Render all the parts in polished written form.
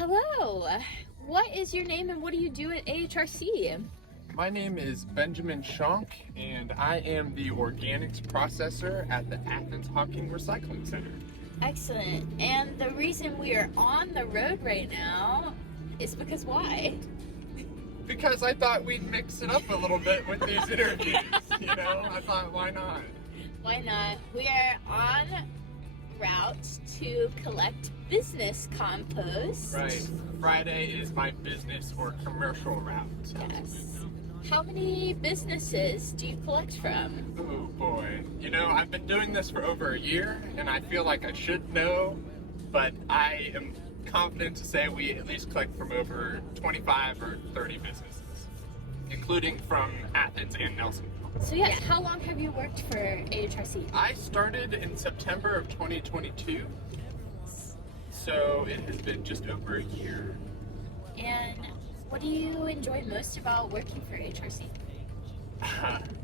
Hello. What is your name and what do you do at AHRC? My name is Benjamin Shonk, and I am the organics processor at the Athen-Hocking Recycling Center. Excellent. And the reason we are on the road right now is because why? Because I thought we'd mix it up a little bit with these interviews, I thought, why not? Why not? We are on route to collect business compost. Right. Friday is my business or commercial route. Yes. How many businesses do you collect from? Oh boy. I've been doing this for over a year, and I feel like I should know, but I am confident to say we at least collect from over 25 or 30 businesses, including from Athens and Nelsonville. So yeah, how long have you worked for AHRC? I started in September of 2022, so it has been just over a year. And what do you enjoy most about working for AHRC?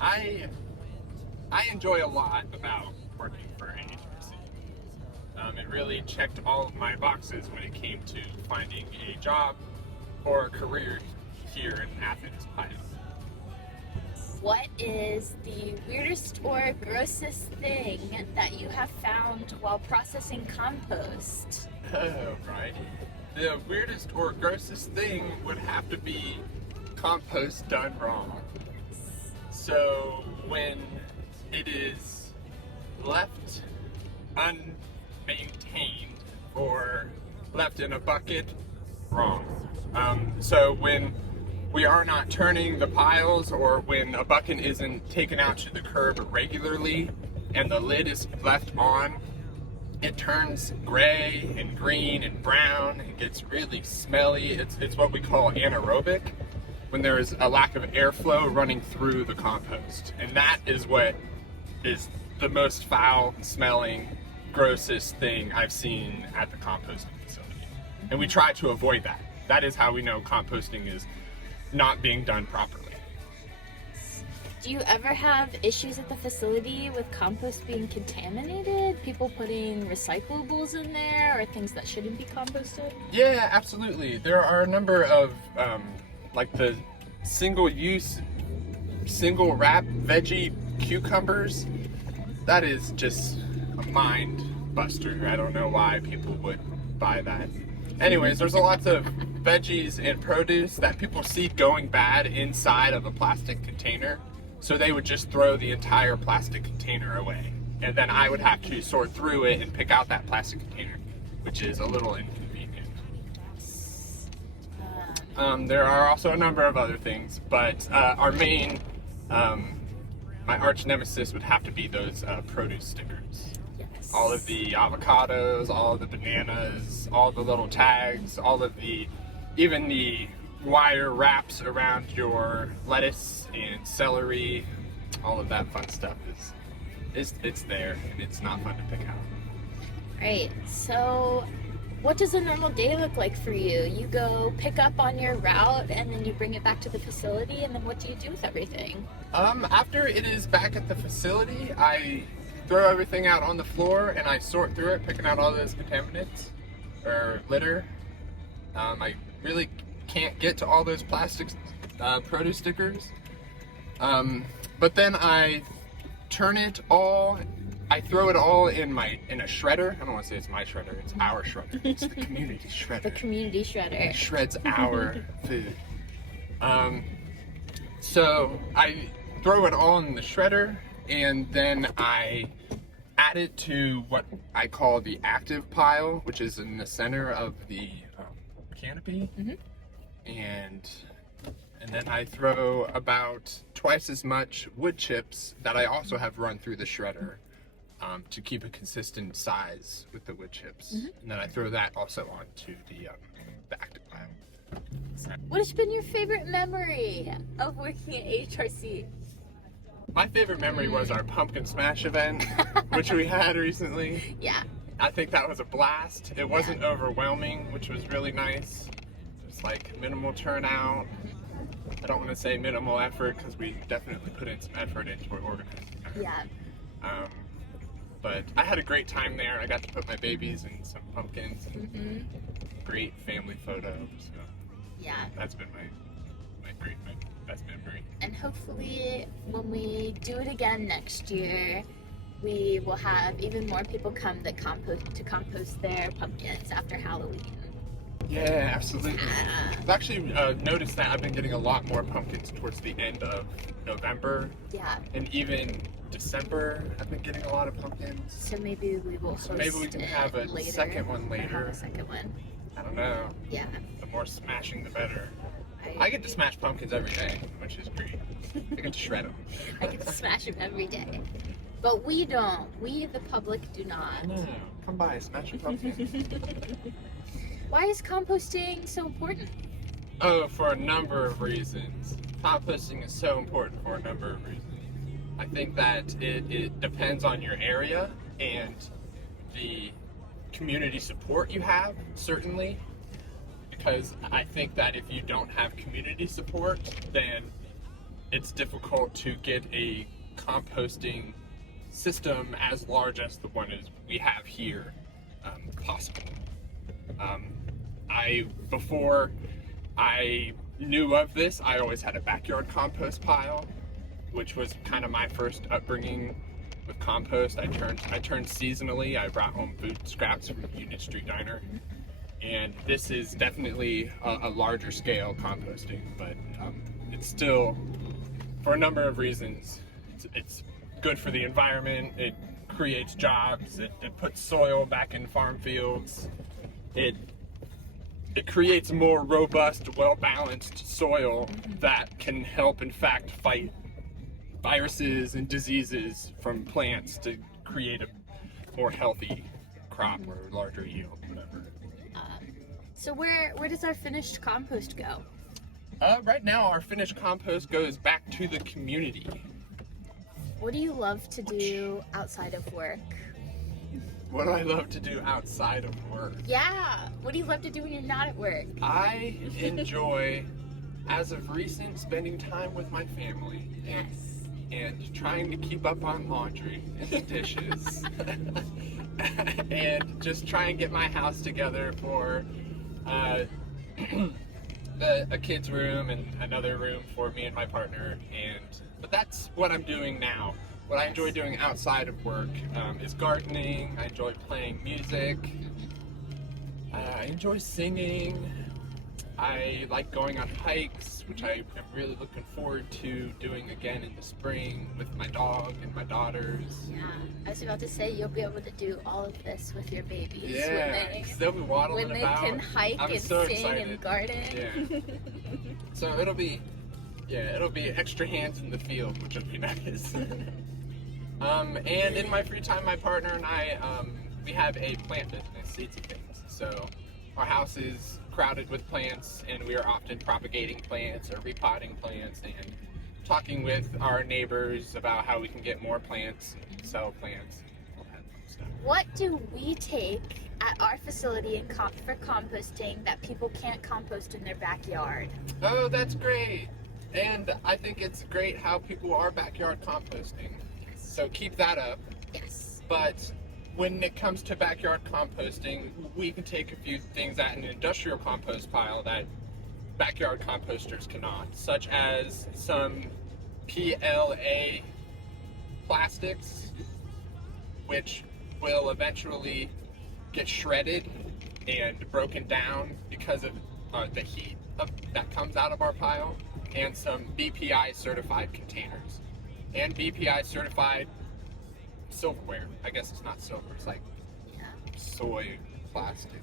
I enjoy a lot about working for AHRC. It really checked all of my boxes when it came to finding a job or a career here in Athens, Ohio. What is the weirdest or grossest thing that you have found while processing compost? Oh, right. The weirdest or grossest thing would have to be compost done wrong. So when it is left unmaintained or left in a bucket, wrong. So when we are not turning the piles, or when a bucket isn't taken out to the curb regularly and the lid is left on, it turns gray and green and brown. It gets really smelly. It's what we call anaerobic, when there is a lack of airflow running through the compost. And that is what is the most foul smelling, grossest thing I've seen at the composting facility. And we try to avoid that. That is how we know composting is not being done properly. Do you ever have issues at the facility with compost being contaminated? People putting recyclables in there or things that shouldn't be composted? Yeah, absolutely. There are a number of like the single-use, single-wrap veggie cucumbers. That is just a mind buster. I don't know why people would buy that. Anyways, there's lots of veggies and produce that people see going bad inside of a plastic container. So they would just throw the entire plastic container away. And then I would have to sort through it and pick out that plastic container, which is a little inconvenient. There are also a number of other things, but our main, my arch nemesis would have to be those produce stickers. Yes. All of the avocados, all of the bananas, all the little tags, even the wire wraps around your lettuce and celery, all of that fun stuff it's there, and it's not fun to pick out. Right, so what does a normal day look like for you? You go pick up on your route and then you bring it back to the facility, and then what do you do with everything? After it is back at the facility, I throw everything out on the floor and I sort through it, picking out all those contaminants or litter. I really can't get to all those plastic produce stickers, but then I throw it all in a shredder. I don't want to say it's my shredder, it's our shredder. It's the community shredder. The community shredder. It shreds our food. So I throw it all in the shredder, and then I add it to what I call the active pile, which is in the center of the canopy. Mm-hmm. And then I throw about twice as much wood chips that I also have run through the shredder to keep a consistent size with the wood chips. Mm-hmm. And then I throw that also onto the active pile. What has been your favorite memory of working at AHRC? My favorite memory was our pumpkin smash event, which we had recently. Yeah. I think that was a blast. It wasn't overwhelming, which was really nice. It's like minimal turnout. I don't want to say minimal effort, because we definitely put in some effort into our organizing. Yeah. But I had a great time there. I got to put my babies in some pumpkins and great family photos. So Yeah. that's been my best memory. And hopefully when we do it again next year, we will have even more people come that compost their pumpkins after Halloween. Yeah, absolutely. Yeah. I've actually noticed that I've been getting a lot more pumpkins towards the end of November Yeah. and even December. I've been getting a lot of pumpkins. So maybe we will host Maybe we can it have a later, second one or have later. a second one. I don't know. Yeah. The more smashing, the better. I get to smash pumpkins every day, which is great. I get to shred them. I get to smash them every day. But we don't. We, the public, do not. No, come by, smash a pumpkin. Why is composting so important? Oh, for a number of reasons. Composting is so important for a number of reasons. I think that it depends on your area and the community support you have, certainly. Because I think that if you don't have community support, then it's difficult to get a composting system as large as the one as we have here possible. Before I knew of this, I always had a backyard compost pile, which was kind of my first upbringing with compost. I turned seasonally. I brought home food scraps from Union Street Diner, and this is definitely a larger scale composting, but it's still, for a number of reasons, it's good for the environment. It creates jobs. It puts soil back in farm fields. It creates more robust, well-balanced soil that can help, in fact, fight viruses and diseases from plants to create a more healthy crop or larger yield, whatever. So where does our finished compost go? Right now, our finished compost goes back to the community. What do you love to do outside of work? What do I love to do outside of work? Yeah. What do you love to do when you're not at work? I enjoy, as of recent, spending time with my family. Yes. And trying to keep up on laundry and the dishes. And just try and get my house together for a kid's room and another room for me and my partner. But that's what I'm doing now. What I enjoy doing outside of work is gardening. I enjoy playing music. I enjoy singing. I like going on hikes, which I am really looking forward to doing again in the spring with my dog and my daughters. Yeah. I was about to say you'll be able to do all of this with your babies. Yeah, because they'll be waddling when they about. can hike I'm and so sing excited. and garden. Yeah. So it'll be extra hands in the field, which will be nice. And in my free time, my partner and I, we have a plant business, Seeds and Things. So our house is crowded with plants, and we are often propagating plants or repotting plants and talking with our neighbors about how we can get more plants and sell plants and all that fun stuff. What do we take at our facility for composting that people can't compost in their backyard? Oh, that's great. And I think it's great how people are backyard composting. So keep that up. Yes. But when it comes to backyard composting, we can take a few things at an industrial compost pile that backyard composters cannot, such as some PLA plastics, which will eventually get shredded and broken down because of the heat that comes out of our pile, and some BPI certified containers and BPI certified silverware. I guess it's not silver, it's like soy plastic.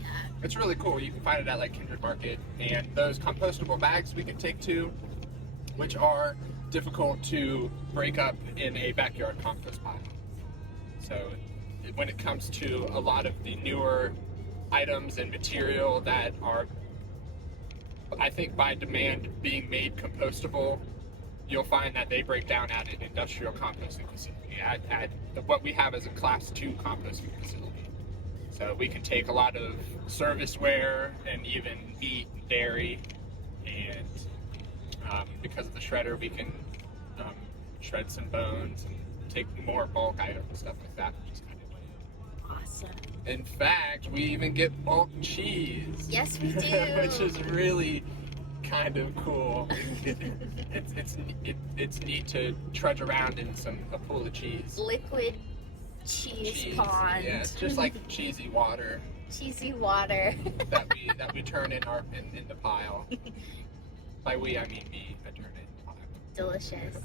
Yeah. It's really cool. You can find it at like Kindred Market, and those compostable bags we can take too, which are difficult to break up in a backyard compost pile. So when it comes to a lot of the newer items and material that are, I think by demand, being made compostable, you'll find that they break down at an industrial composting facility, at what we have as a class 2 composting facility. So we can take a lot of serviceware and even meat and dairy, and because of the shredder we can shred some bones and take more bulk items and stuff like that, which is kind of neat. Awesome. In fact, we even get bulk cheese. Yes, we do. Which is really kind of cool. It's neat to trudge around in a pool of cheese. Liquid cheese pond. Yeah, it's just like cheesy water. Cheesy water. that we turn in the pile. By we, I mean me. I turn it in the pile. Delicious.